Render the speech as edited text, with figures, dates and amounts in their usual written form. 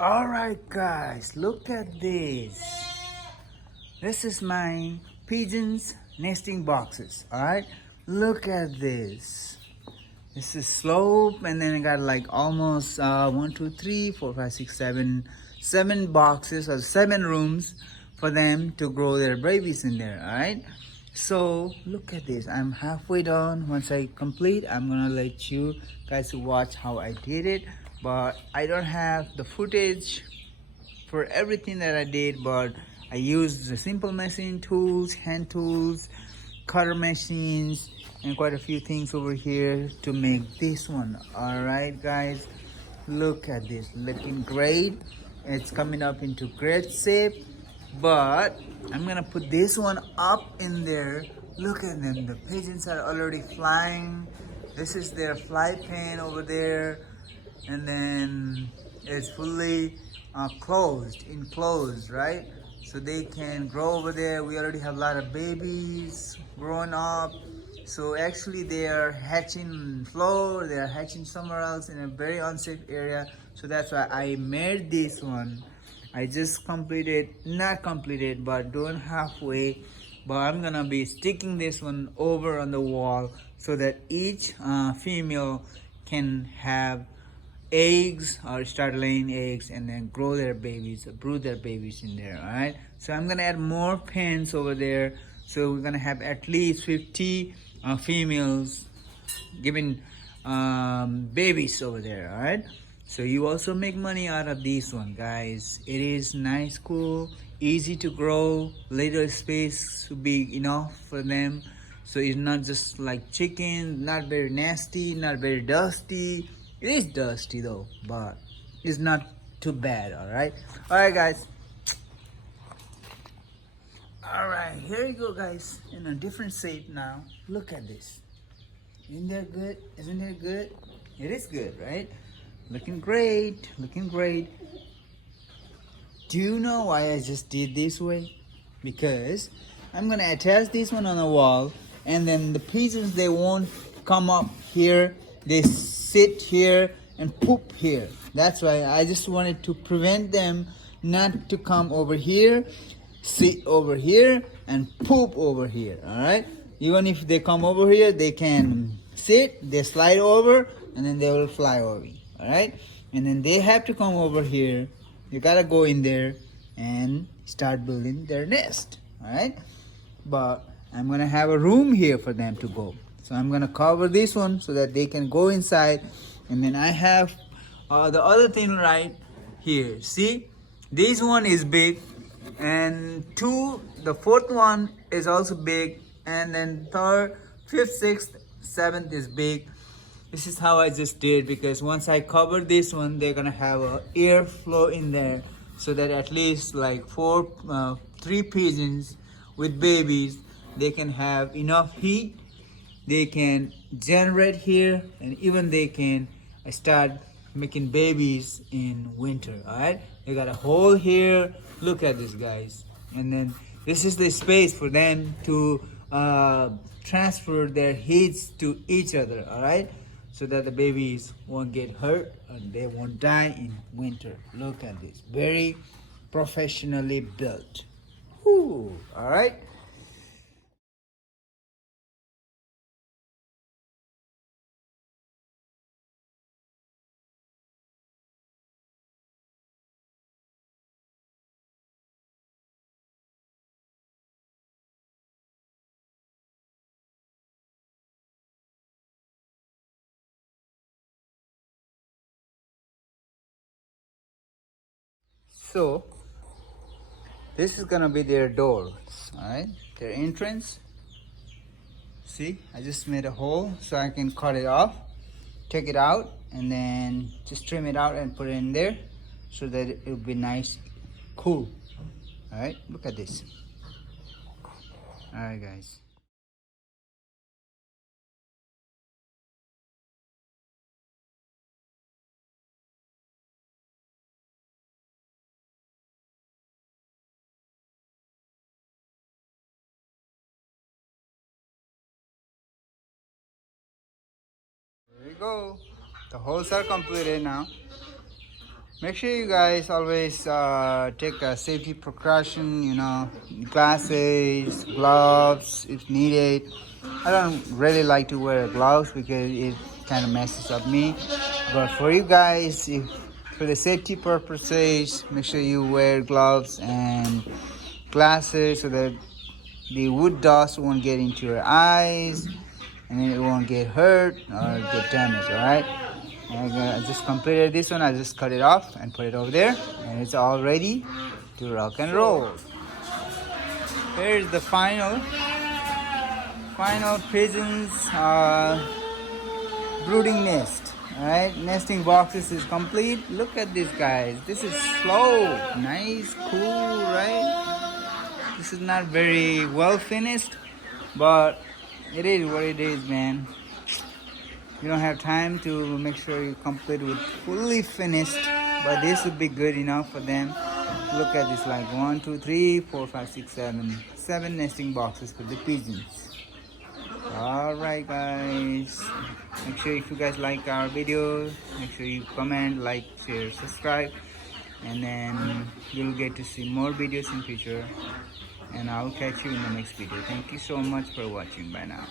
Alright guys, look at this. This is my pigeons nesting boxes. Alright, look at this. This is slope, and then I got like almost 1, 2, 3, 4, 5, 6, 7, 7 boxes or 7 rooms for them to grow their babies in there. Alright, so look at this. I'm halfway done. Once I complete, I'm gonna let you guys watch how I did it, but I don't have the footage for everything that I did, but I used the simple machine tools, hand tools, cutter machines, and quite a few things over here to make this one. Alright guys, look at this, looking great. It's coming up into great shape, but I'm gonna put this one up in there. Look at them, the pigeons are already flying. This is their fly pen over there, and then it's fully enclosed, right? So they can grow over there. We already have a lot of babies growing up. So actually they are hatching on the floor, they are hatching somewhere else in a very unsafe area. So that's why I made this one. I just not completed, but doing halfway. But I'm gonna be sticking this one over on the wall so that each female can have eggs or start laying eggs and then grow their babies, brood their babies in there. All right, so I'm gonna add more pens over there, so we're gonna have at least 50 females giving babies over there. All right, so you also make money out of this one, guys. It is nice, cool, easy to grow, little space to be enough for them. So it's not just like chicken, not very nasty, not very dusty. It is dusty though, but it's not too bad. All right guys. All right, here you go guys, in a different shape now. Look at this. Isn't that good? Isn't it good? It is good, right? Looking great, looking great. Do you know why I just did this way? Because I'm gonna attach this one on the wall, and then the pigeons, they won't come up here. They sit here and poop here. That's why I just wanted to prevent them not to come over here, sit over here, and poop over here. All right. Even if they come over here, they can sit. They slide over, and then they will fly over. All right. And then they have to come over here. You gotta go in there and start building their nest. All right. But I'm gonna have a room here for them to go. So I'm gonna cover this one so that they can go inside. And then I have the other thing right here. See, this one is big, and the fourth one is also big, and then third, fifth, sixth, seventh is big. This is how I just did, because once I cover this one, they're gonna have a airflow in there, so that at least like 3 pigeons with babies, they can have enough heat. They can generate here, and even they can start making babies in winter. All right, they got a hole here. Look at this, guys. And then this is the space for them to transfer their heats to each other. All right, so that the babies won't get hurt and they won't die in winter. Look at this, very professionally built. Whew. All right. So this is gonna be their door. All right, their entrance. See, I just made a hole so I can cut it off, take it out, and then just trim it out and put it in there so that it will be nice, cool. All right, look at this. All right, guys. There you go. The holes are completed now. Make sure you guys always take a safety precaution, you know, glasses, gloves if needed. I don't really like to wear gloves because it kind of messes up me. But for you guys, if for the safety purposes, make sure you wear gloves and glasses so that the wood dust won't get into your eyes and then it won't get hurt or get damaged, alright? I just completed this one. I just cut it off and put it over there, and it's all ready to rock and roll. Here's the final pigeons brooding nest. Alright, nesting boxes is complete. Look at this, guys. This is slow, nice, cool, right? This is not very well finished, but it is what it is, man. You don't have time to make sure you complete with fully finished, but this would be good enough for them. Look at this, like 1 2 3 4 5 6 7 nesting boxes for the pigeons. All right, guys, make sure if you guys like our video, make sure you comment, like, share, subscribe, and then you'll get to see more videos in future, and I'll catch you in the next video. Thank you so much for watching. Bye now.